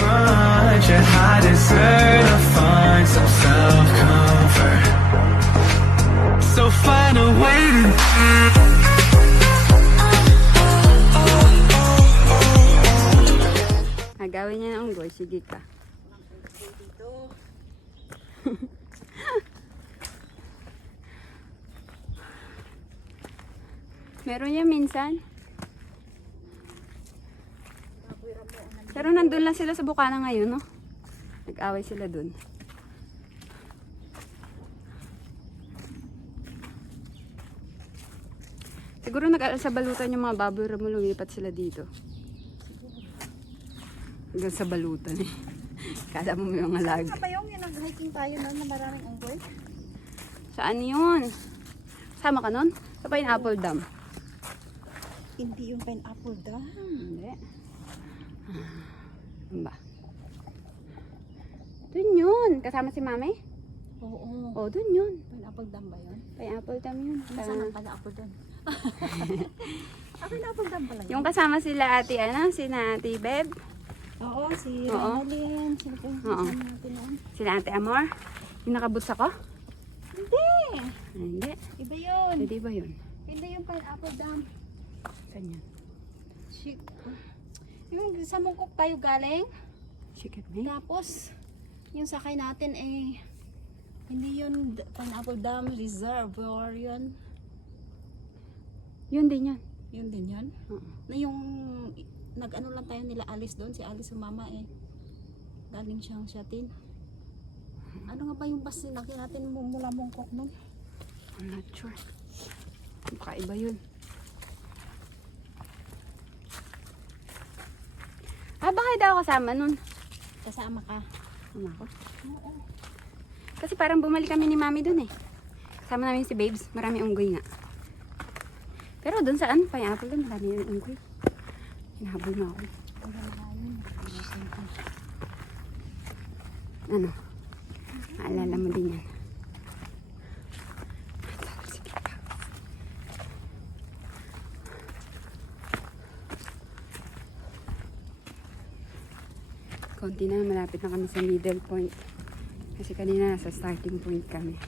much, and I deserve to find some self-comfort. So find a way to Agawin niya ng unggoy, sige ka. Meron yan minsan. Pero nandun lang sila sa bukana ngayon, no? Nag-away sila dun. Siguro sa balutan yung mga baboy ramo, lumipat sila dito. Hanggang sa balutan eh. Kala mo may mga lag. Saan ba yung nag-hiking tayo noon na maraming unggoy? Saan yun? Sama ka nun? Sa Pineapple Dam. Hindi yung pineapple dam. Hindi. Ano ba? Dun yun. Kasama si mami? Oo. Oo, dun yun. Pineapple dam ba yun? Pineapple Dam yun. Saan ang pineapple dam? Pineapple dam pala yun. Yung kasama sila ate, sina ate Beb. Oo, si Oo. Ronaldin. Sino po yung Oo. kasama natin noon? Sila ate Amor. Yung nakaboots ako? Hindi! Ay, hindi. Iba yun. Hindi ba yun? Hindi yung pineapple dam. Saan yan? Shit. Yung sa Mungkok tayo galing. Chicken me? Tapos, yung sakay natin hindi yun pineapple dam reservoir yun. Yun din yan. Yun din yun. Oo. Na yung nag-ano lang tayo nila Alice doon. Si Alice sumama galing siyang Shatin. Ano nga ba yung bus nilaki natin mula Mungkok nun? I'm not sure. Baka iba yun. Baka daw kasama nun. Kasama ka. Sama ako. Oo. Kasi parang bumalik kami ni mami dun eh. Kasama namin si Babes. Marami unggoy nga. Pero dun saan? Pineapple dun. Marami yung unggoy. Hinahabol na ako. Ano? Maalala mo din yan. Sige pa. Konti na, malapit na kami sa middle point. Kasi kanina sa starting point kami.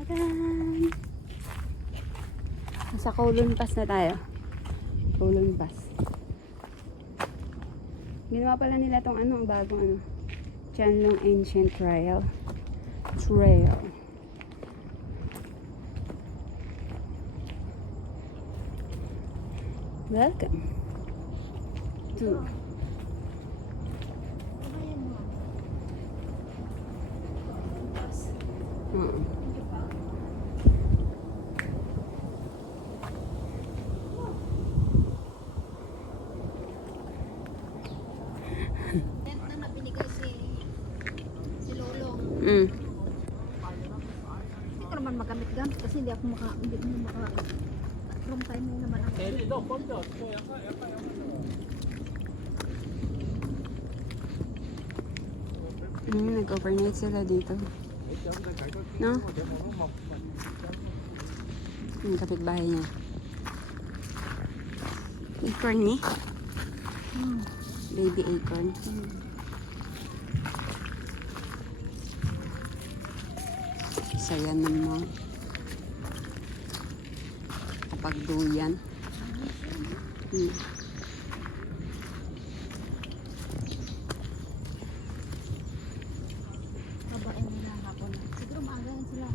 Tadaan! Nasa Kowloon Pass na tayo. Kowloon Pass. Ginawa pala nila tong bagong Tianlong Ancient Trail. Welcome to Na binigay si Lolo. Mm. Hindi ko naman magamit gamit kasi hindi mo maka long time mo naman ako. Nag-overnight sila dito. No? Yung kapitbahay niya. Acorn ni? Baby acorn. Saya naman. Kapag duyan. Babae nila hapon. Siguro maaga yan sila.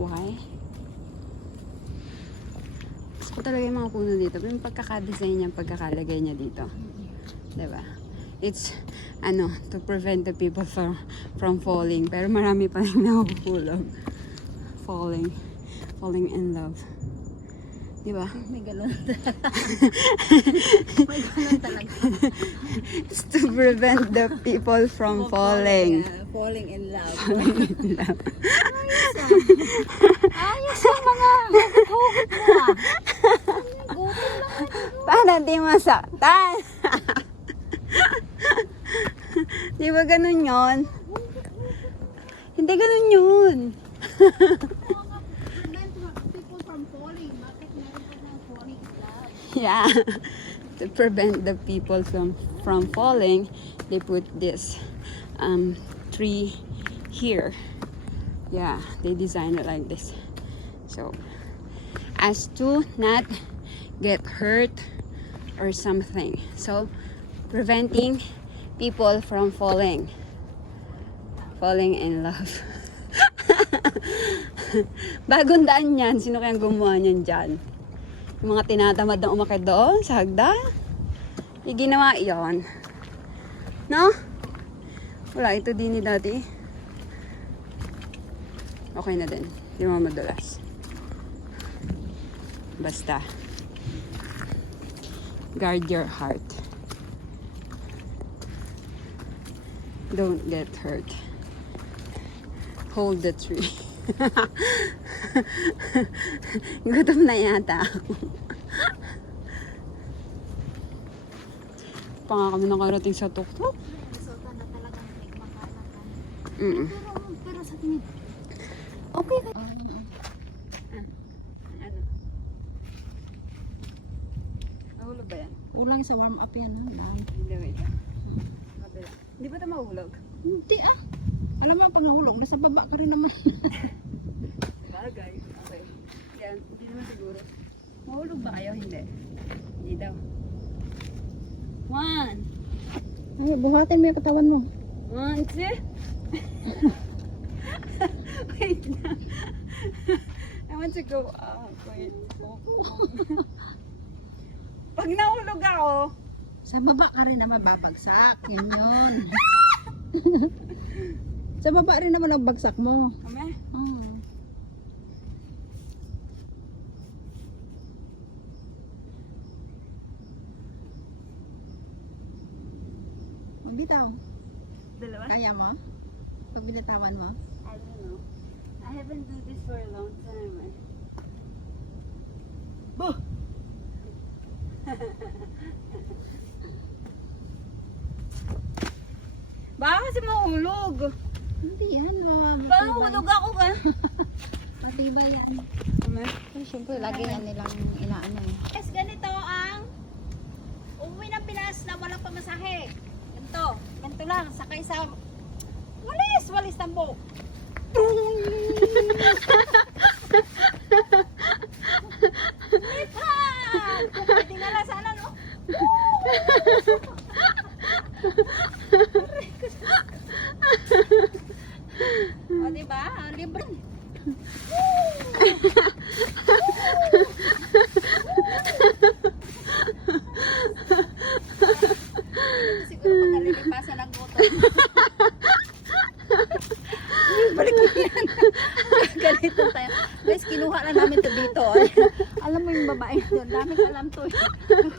Why? Gusto ko talaga yung mga puno dito. Yung pagkakadesign niya, pagkakalagay niya dito. Diba? It's, to prevent the people from falling. Pero marami pa rin nahuhulog. Falling in love. Diba? May galon talaga. May galon talaga. It's to prevent the people from falling. Falling in love. Falling in love. Ayos na di masaktan. Di ba ganun yun? Hindi ganun yun. People from falling. Bakit meron pa ng falling slab? Yeah. To prevent the people from falling, they put this tree here. Yeah, they designed it like this. So, as to not get hurt or something. So, preventing people from falling in love. Bagong daan yan. Sino kayang gumawa niyan dyan? Yung mga tinatamad na umakit doon sa hagdan. Yung ginawa yon. No? Wala, ito din ni dati. Okay na din. Hindi mo madulas. Basta. Guard your heart. Don't get hurt. Hold the tree. Gutom na yata ako. Pa nga kami nakarating sa tuktok. Resulta na talaga may makalakan. Mm. Pero sa tingin. Okay. Oh, Ano? Nahulog ba yan? ulang sa warm up yan. Ha? Hindi, wait. Mabila. Hindi ba ito mahulog? Hindi ah. Alam mo, pag nahulog, nasa baba ka rin naman. Bagay. Okay. Yan. Hindi naman siguro. Mahulog ba kayo? Hindi. Hindi daw. 1. Ay, buhatin mo yung katawan mo. 1, 2. Wait lang. I want to go up. Wait. Pag nahulog ako, Sa baba ka rin naman babagsak. Yan yun. Sa baba rin naman ang bagsak mo. kami. Oh. Magbitaw. Dalawa? Kaya mo? Pag binitawan mo? I don't know. I haven't done this for a long time. Eh. Buh! Baka kasi mahulog. Hindi yan. Baka mahulog ako ka. Matibay yan. Kami? Ay, syempre, lagi yan nilang inaano eh. Guys, ganito ang umuwi ng Pinas na walang pamasahe. Ganito lang. Sakay sa walis ng boat. Lipat! Pwede nga lang sana, no? O, diba? Libre. Siguro pag nalilipasan ang gutom. Balik mo yan. Ganito tayo. Guys, kinuha na namin to dito. Alam mo yung babae doon. Daming alam to.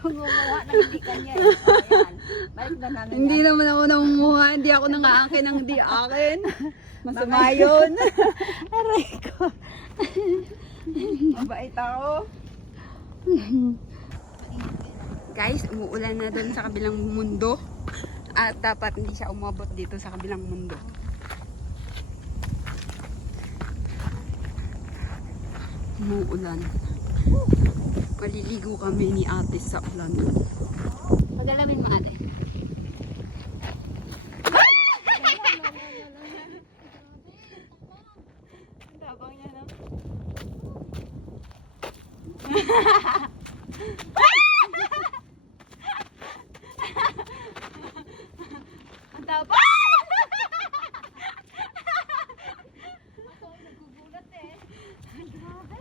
Gumawa na hindi kanya. O, yan. Balik na namin Hindi yan. naman ako nangunguha. Hindi ako nangaakin ng di akin. Masama yun. Aray ko. Mabait ako. Guys, umuulan na doon sa kabilang mundo. At dapat hindi siya umabot dito sa kabilang mundo. Umuulan. Maliligo kami ni ate sa ulan. Pagalamin mo ate. Tabang niya na. Ang tabang! Ako, nagugulat eh. Grabe.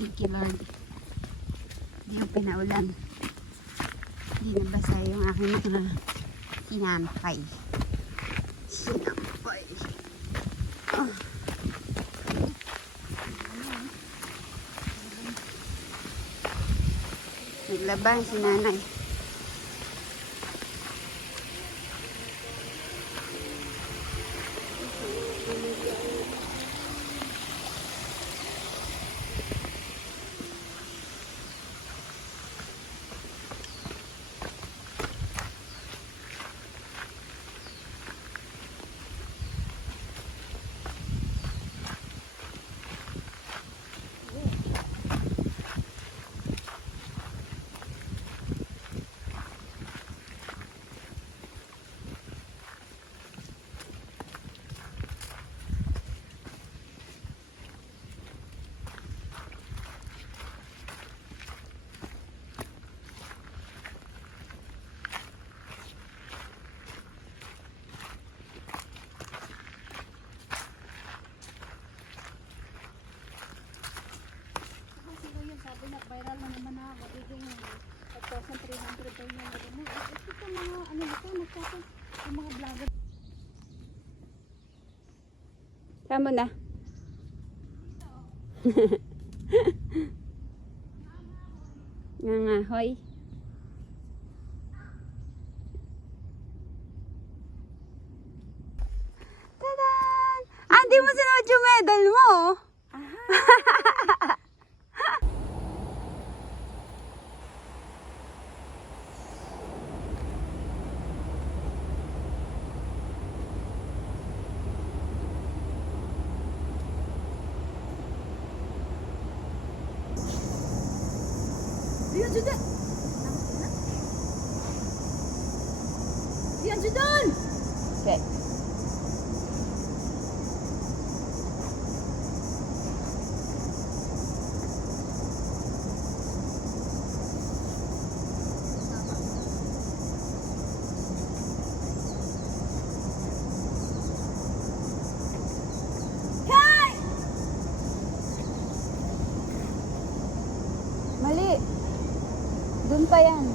Thank you, Lord. Hindi ako pinaulan. Hindi nabasa yung aking mga sinampay. Sinampay. Oh. Naglaba si nanay. Sabi na, viral na naman na magiging 1,300 tayo na naman. Ito mga, ano ito, nagsasabi, yung mga vlogger. Saan mo na? Nga, hoy. Tadan! Ah, di mo sinuot yung medal mo. Diyan, Judan! Diyan, Judan! Okay. Mali. Doon pa yan.